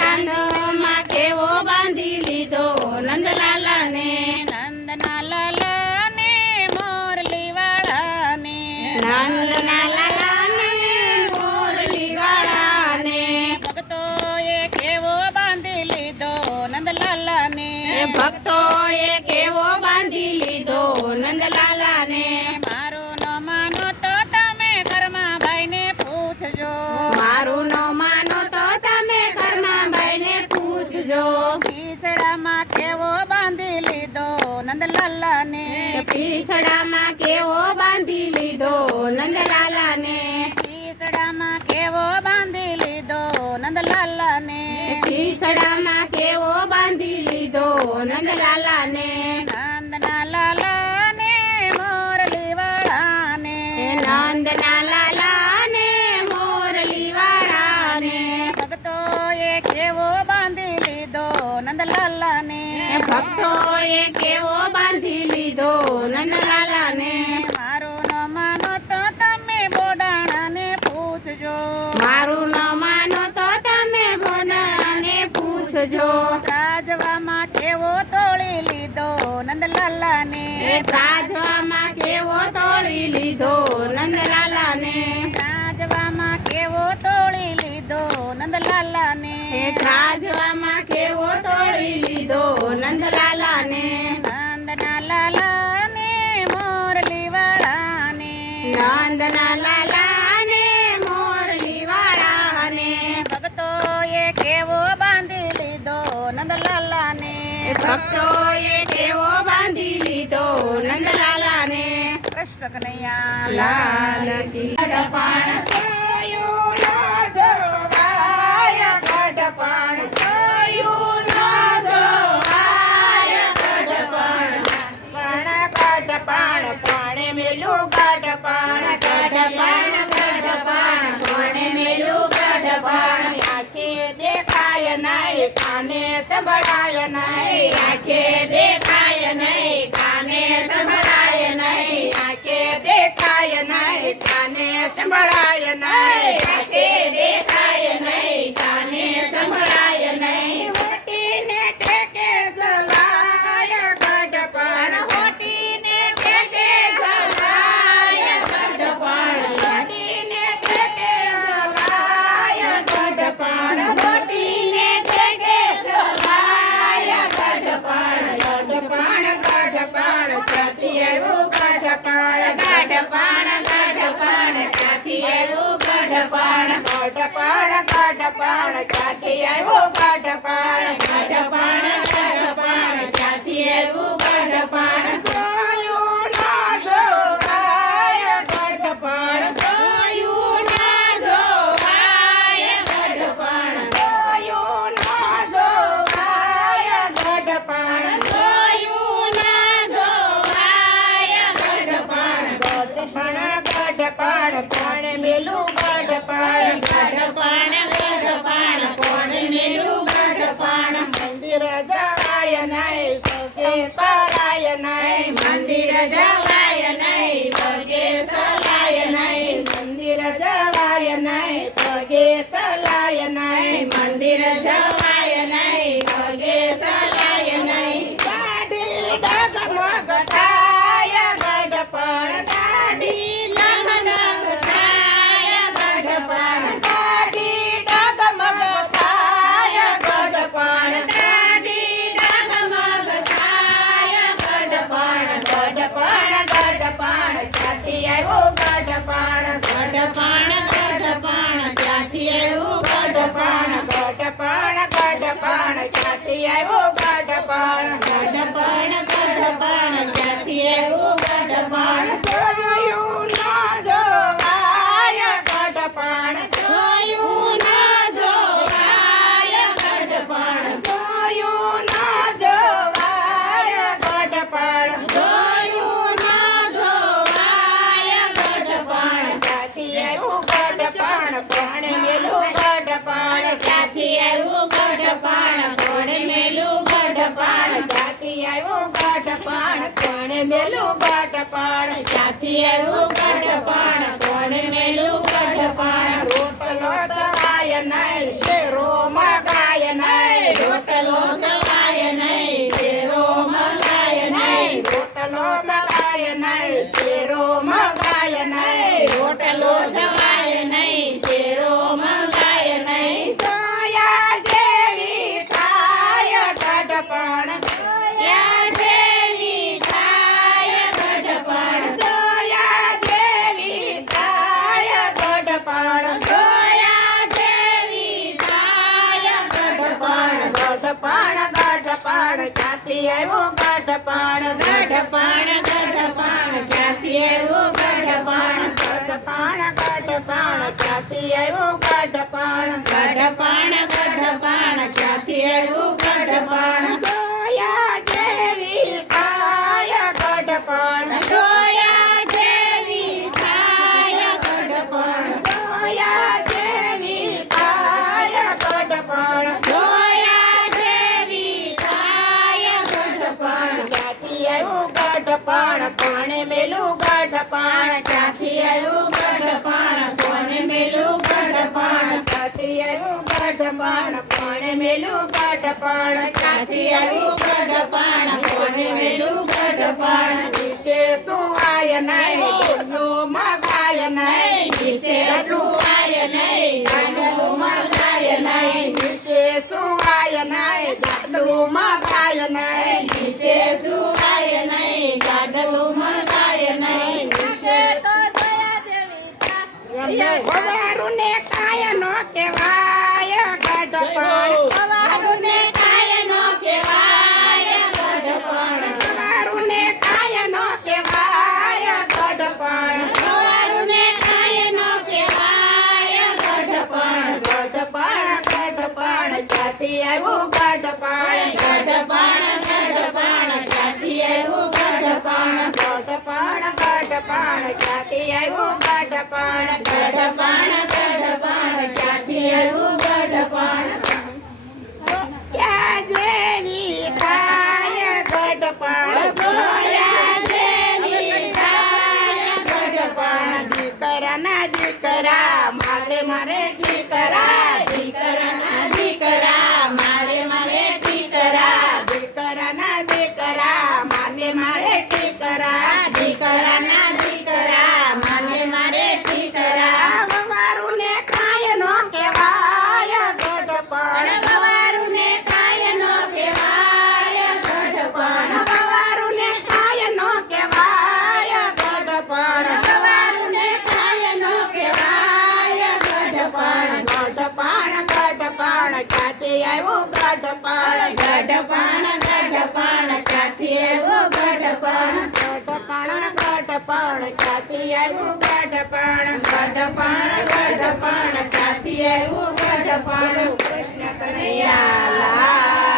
કાનમાં કેવો બાંધી લીધો નંદલાલાને. નંદના લાલાને મોરલી વાળાને. નંદના લાલાને મોરલી વાળાને. ભક્તોએ કેવો બાંધી લીધો નંદલાલાને. ભક્તોએ કેવો બાંધી લીધો નંદલાલાને. મારું ન માનો તો તમે ઘરમાં ભાઈને પૂછજો. મારું ન માનો તો તમે ઘરમાં ભાઈને પૂછજો. પીસડામાં કેવો બાંધી લીધો નંદલાલાને. પીસડામાં કેવો બાંધી લીધો નંદલાલાને. પીસડામાં કેવો બાંધી લીધો નંદલાલાને. પીસડામાં કેવો બાંધી લીધો નંદલાલાને. નંદના લાલાને મોરલી વાળાને. નંદના લાલાને મોરલી વાળાને. ભક્તોએ કેવો બાંધી લીધો નંદલાલાને. ભક્તોએ કેવો બાંધી લીધો નંદલાલાને. મારું ન માનો તો તમે બોડાણાને પૂછજો. મારું ન માનો તો તમે બોડાણાને પૂછજો. ત્રાજવામાં કેવો તોડી લીધો નંદલાલાને. ત્રાજવામાં કેવો તોડી લીધો નંદલાલાને. ત્રાજવામાં કેવો તોડી લીધો નંદલાલાને. ત્રાજવામાં કેવો તોડી લીધો નંદલાલાને. નંદના લાલાને મોરલી વાળાને. નંદના લાલાને મોરલી વાળાને. ભક્તોએ કેવો બાંધી લીધો નંદલાલાને. ભક્તોએ કેવો બાંધી લીધો નંદલાલાને. કૃષ્ણ કનૈયા લાલ કી ગઢપાણ થયું ના જોવાય. ગઢપાણ થયું ના જોવાય. ગઢપાણ ગઢપાણ કોણે મેલું ગઢપાણ. ગઢપાણ ગઢપાણ કોણે મેલું ગઢપાણ. આંખે દેખાય નહીં કાને સંભળાય નહીં. આંખે દેખાય નહીં કાને સંભળાય નહીં. આંખે દેખાય નહીં કાને સંભળાય નહીં. આંખે દેખાય નહીં કાને સંભળાય નહીં. હોટીને ટેકે જવાય ગઢપાણ. હોટીને ટેકે જવાય ગઢપાણ. હોટીને ટેકે જવાય ગઢપાણ. હોટીને ટેકે જવાય ગઢપાણ. ગઢપાણ ગઢપાણ ક્યાંથી આવ્યું ગઢપાણ. ગઢપાણ ગઢપાણ ક્યાંથી આવ્યું ગઢપાણ. ગઢપાણ ગઢપાણ ક્યાંથી આવ્યું ગઢપાણ. ગઢપાણ ગઢપાણ ક્યાંથી આવ્યું ગઢપાણ. જોયું ના જોવાય ગઢપાણ. જોયું ના જોવાય ગઢપાણ. જોયું ના જોવાય ગઢપાણ. જોયું ના જોવાય ગઢપાણ. ગઢપાણ ગઢપાણ કોણે મેલું ગઢપાણ. ગઢપાણ ગઢપાણ કોણે મેલું ગઢપાણ. મંદિર જવાય નહીં પગે સલાય નહીં. મંદિર જવાય નહીં પગે સલાય નહીં. મંદિર જવાય નહીં પગે સલાય નહીં. મંદિર જવાય નહીં પગે સલાય નહીં. દાઢી ડગમગ થાય ગઢપાણ. દાઢી ડગમગ થાય ગઢપાણ. દાઢી ડગમગ થાય ગઢપાણ. દાઢી ડગમગ થાય ગઢપાણ. ગઢપાણ ગઢપાણ ક્યાંથી આવ્યું ગઢપાણ. ગઢપાણ ગઢપાણ ક્યાંથી આવ્યું ગઢપાણ. ગઢપાણ ગઢપાણ ક્યાંથી આવ્યું ગઢપાણ. ગઢપાણ ગઢપાણ ક્યાંથી આવ્યું ગઢપાણ. જોયું ના જોવાય ગઢપાણ. જોયું ના જોવાય ગઢપાણ. જોયું ના જોવાય ગઢપાણ. જોયું ના જોવાય ગઢપાણ. ક્યાંથી આવ્યું ગઢપાણ કોણે મેલું ગઢપાણ. ક્યાંથી આવ્યું ગઢપાણ કોણે મેલું ગઢપાણ. ક્યાંથી આવ્યું ગઢપાણ કોણે મેલું ગઢપાણ. ક્યાંથી આવ્યું ગઢપાણ કોણે મેલું ગઢપાણ. રોટલો દવાય નહીં શેરો મગાય ગઢપણ જોયા જેવી થાય ગઢપણ જોયા જેવી થાય ગઢપણ જોયા જેવી થાય ગઢપણ ગઢપણ ગઢપણ ક્યાંથી આવ્યું ગઢપણ ગઢપણ ગઢપણ ક્યાંથી આવ્યું ગઢપણ ગઢપણ ગઢપણ ક્યાંથી આવ્યું ગઢપણ ગઢપણ ગઢપણ ક્યાંથી આવ્યું ગઢપણ જોયા જેવી થાય ગઢપણ જોયા જેવી થાય ગઢપણ જોયા જેવી થાય ગઢપણ જોયા જેવી થાય ગઢપણ ક્યાંથી આવ્યું ગઢપણ કોણે મેલું ગઢપણ ક્યાંથી આવ્યું ગઢપણ કોને મેલું ગઢપણ ક્યાંથી આવ્યું ગઢપણ કોણે મેલું ગઢપણ ક્યાંથી આવ્યું ગઢપણ કોને મેલું ગઢપણ વિશે શું આય નહીં ડોલું મગાય નહીં વિશે શું આય નહીં ગાડલું મગાય નહીં વિશે શું આય નહીં ગાડલું મગાય નહીં વિશે શું આય નહીં ગાડલું મગાય નહીં વિશે તો જોયા જેવી થાય ગવારું ને કાય નો કહેવાય ગઢપણ ગવારું ને કાય નો કહેવાય ગઢપણ ગવારું ને કાય નો કહેવાય ગઢપણ ગવારું ને કાય નો કહેવાય ગઢપણ ગઢપણ ગઢપણ ક્યાંથી આવ્યું ગઢપણ ગઢપણ ગઢપણ ક્યાંથી આવ્યું ગઢપણ ગઢપણ ગઢપણ ક્યાંથી આવ્યું ગઢપણ ગઢપણ ગઢપણ ક્યાંથી આવ્યું ગઢપણ ક્યાં જેવી થાય ગઢપણ જોયા જેવી થાય ગઢપણ દીકરાના દીકરા મારે મારે દીકરા દીકરાના દીકરા મારે મારે દીકરા દીકરાના દીકરા માને મારે દીકરા દીકરાના દીકરા મારે મારે દીકરા મારું ને કાય નો કહેવાય ગઢપણ ગવારું ને કાય નો કહેવાય ગઢપણ ગવારું ને કાય નો કહેવાય ગઢપણ ગવારું ને કાય નો કહેવાય ગઢપણ ગઢપણ ગઢપણ ક્યાંથી આવ્યું ગઢપણ ગઢપણ ગઢપણ ક્યાંથી આવ્યું ગઢપણ ગઢપણ ગઢપણ ક્યાંથી આવ્યું ગઢપણ ગઢપણ ગઢપણ ક્યાંથી આવ્યું ગઢપણ કૃષ્ણ કનૈયા લાલ